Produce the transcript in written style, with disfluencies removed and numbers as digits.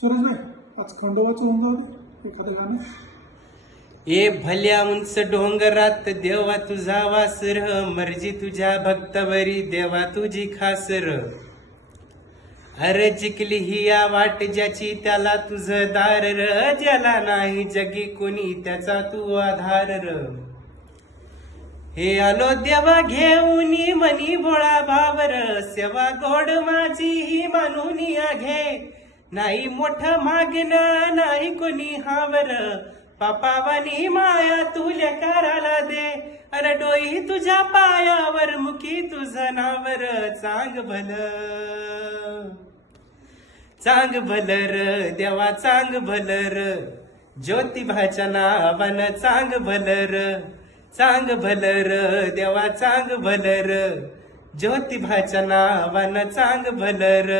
सुरेश भाई आज खंडोबाचं होऊन जाऊ दे एखादं गाणं. ए भल्या उंच डोंगरात देवा तुझा वासर, मर्जी तुझ्या भक्तवरी देवा तुझी खासर. अरे जिंकली ही या वाट ज्याची त्याला तुझं दार र, ज्याला नाही जगी कोणी त्याचा तू आधार र. हे आलो देवा घेऊन मनी भोळा भावर, सेवा गोड माझी ही मानून घे. नाही मोठं मागणं नाही कोणी हावर, पापावानी माया तुल्या कराला दे. अरे डोई तुझ्या पायावर मुखी तुझं नावर, चांग भल चांग भलर देवा चांग भलर. ज्योतिबाच्या नावानं चांग भलर, चांग भलर देवा चांग भलर. ज्योतिबाच्या नावानं चांग भलर.